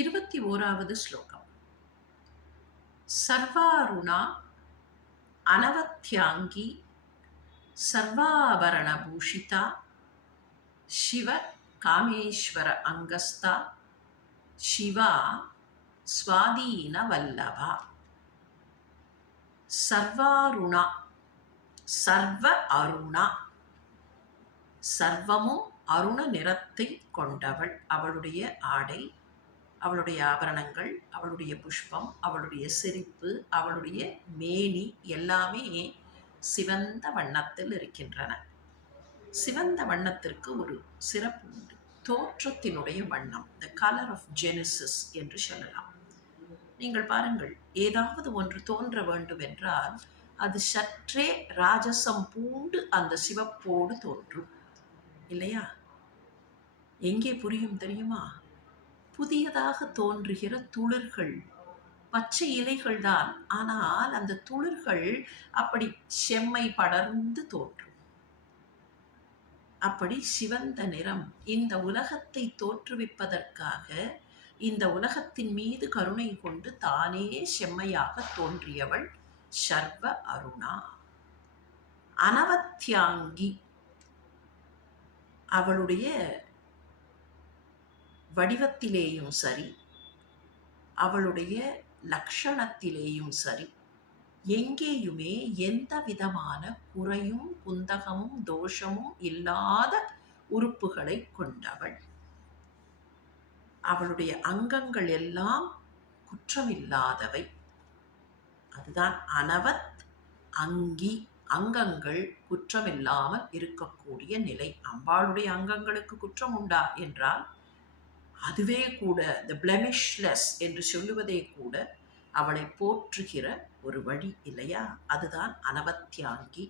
இருபத்தி ஓராவது ஸ்லோகம். சர்வாருணா அனவத்தியாங்கி சர்வாபரணபூஷிதா சிவ காமேஸ்வர அங்கஸ்தா சிவா சுவாதீன வல்லபா சர்வாருணா சர்வ அருணா சர்வமும் அருண நிறத்தை கொண்டவள். அவளுடைய ஆடை அவளுடைய ஆபரணங்கள் அவளுடைய புஷ்பம் அவளுடைய சிரிப்பு அவளுடைய மேனி எல்லாமே சிவந்த வண்ணத்தில் இருக்கின்றன. சிவந்த வண்ணத்திற்கு ஒரு சிறப்பு உண்டு. தோற்றத்தினுடைய வண்ணம் த கலர் ஆஃப் ஜெனிசிஸ் என்று சொல்லலாம். நீங்கள் பாருங்கள் ஏதாவது ஒன்று தோன்ற வேண்டும் என்றால் அது சற்றே ராஜசம் பூண்டு அந்த சிவப்போடு தோன்றும். இல்லையா? எங்கே புரியும் தெரியுமா? புதியதாக தோன்றுகிற துளிர்கள். பச்சை இலைகள் தான். ஆனால் அந்த துளிர்கள் அப்படி செம்மை படர்ந்து தோன்றும். அப்படி சிவந்த நிறம் இந்த உலகத்தை தோற்றுவிப்பதற்காக இந்த உலகத்தின் மீது கருணை கொண்டு தானே செம்மையாக தோன்றியவள் சர்வ அருணா. அனவத்தியாங்கி அவளுடைய வடிவத்திலேயும் சரி அவளுடைய லக்ஷணத்திலேயும் சரி எங்கேயுமே எந்த விதமான குறையும் குந்தகமும் தோஷமும் இல்லாத உறுப்புகளை கொண்டவள். அவளுடைய அங்கங்கள் எல்லாம் குற்றமில்லாதவை. அதுதான் அனவத் அங்கி அங்கங்கள் குற்றமில்லாமல் இருக்கக்கூடிய நிலை. அம்பாளுடைய அங்கங்களுக்கு குற்றம் உண்டா? என்றால் அதுவே கூட த பிளமிஷ்லெஸ் என்று சொல்லுவதே கூட அவளை போற்றுகிற ஒரு வழி இல்லையா? அதுதான் அனவத்தியாங்கி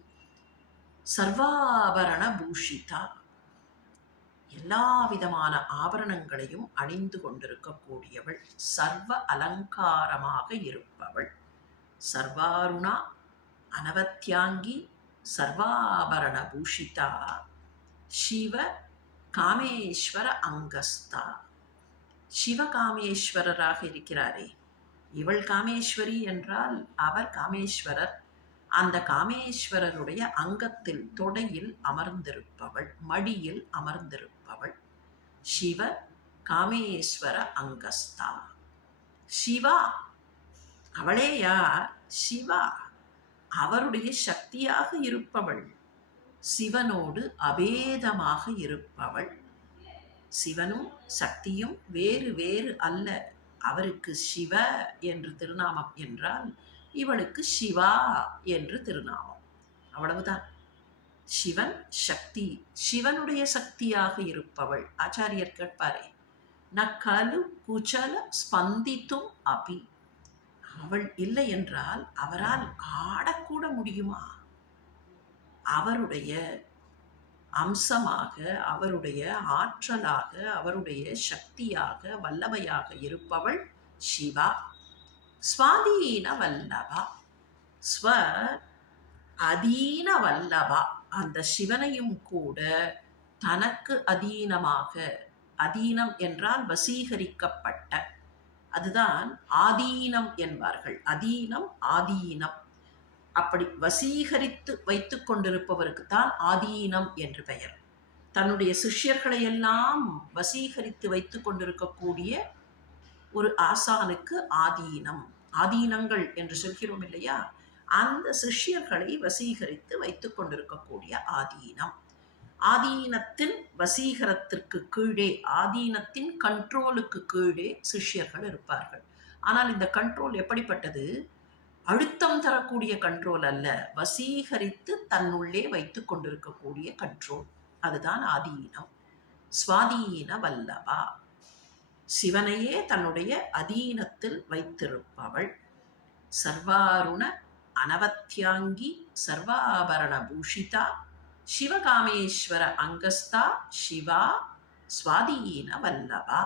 சர்வாபரண பூஷிதா. எல்லா விதமான ஆபரணங்களையும் அணிந்து கொண்டிருக்கக்கூடியவள் சர்வ அலங்காரமாக இருப்பவள். சர்வாருணா அனவத்தியாங்கி சர்வாபரண பூஷிதா. சிவ காமேஸ்வர அங்கஸ்தா. சிவகாமேஸ்வரராக இருக்கிறாரே. இவள் காமேஸ்வரி என்றால் அவர் காமேஸ்வரர். அந்த காமேஸ்வரருடைய அங்கத்தில் தொடையில் அமர்ந்திருப்பவள் மடியில் அமர்ந்திருப்பவள் சிவ காமேஸ்வர அங்கஸ்தா சிவா அவளே யார்? சிவா அவருடைய சக்தியாக இருப்பவள். சிவனோடு அபேதமாக இருப்பவள். சிவனும் சக்தியும் வேறு வேறு அல்ல. அவருக்கு சிவ என்று திருநாமம் என்றால் இவளுக்கு சிவா என்று திருநாமம். அவ்வளவுதான். சிவன் சக்தி. சிவனுடைய சக்தியாக இருப்பவள். ஆச்சாரியர் கேட்பாரே நக்கலு குச்சல ஸ்பந்தித்தும் அபி. அவள் இல்லை என்றால் அவரால் ஆடக்கூட முடியுமா? அவருடைய அம்சமாக அவருடைய ஆற்றலாக அவருடைய சக்தியாக வல்லமையாக இருப்பவள் சிவா. ஸ்வாதீன வல்லபா. ஸ்வ அதீன வல்லபா. அந்த சிவனையும் கூட தனக்கு அதீனமாக அதீனம் என்றால் வசீகரிக்கப்பட்ட அதுதான் ஆதீனம் என்பார்கள். அதீனம் ஆதீனம். அப்படி வசீகரித்து வைத்து கொண்டிருப்பவருக்கு தான் ஆதீனம் என்று பெயர். தன்னுடைய சிஷ்யர்களை எல்லாம் வசீகரித்து வைத்து கொண்டிருக்கக்கூடிய ஒரு ஆசானுக்கு ஆதீனம். ஆதீனங்கள் என்று சொல்கிறோம் இல்லையா? அந்த சிஷ்யர்களை வசீகரித்து வைத்து கொண்டிருக்கக்கூடிய ஆதீனம். ஆதீனத்தின் வசீகரத்திற்கு கீழே ஆதீனத்தின் கண்ட்ரோலுக்கு கீழே சிஷ்யர்கள் இருப்பார்கள். ஆனால் இந்த கண்ட்ரோல் எப்படிப்பட்டது? அழுத்தம் தரக்கூடிய கண்ட்ரோல் அல்ல. வசீகரித்து தன்னுள்ளே வைத்து கொண்டிருக்கக்கூடிய கண்ட்ரோல் அதுதான் ஆதீனம் சுவாதீன வல்லவா சிவனையே தன்னுடைய அதீனத்தில் வைத்திருப்பவள். சர்வாருண அனவத்தியாங்கி சர்வாபரண பூஷிதா. சிவகாமேஸ்வர அங்கஸ்தா. சிவா சுவாதீன வல்லவா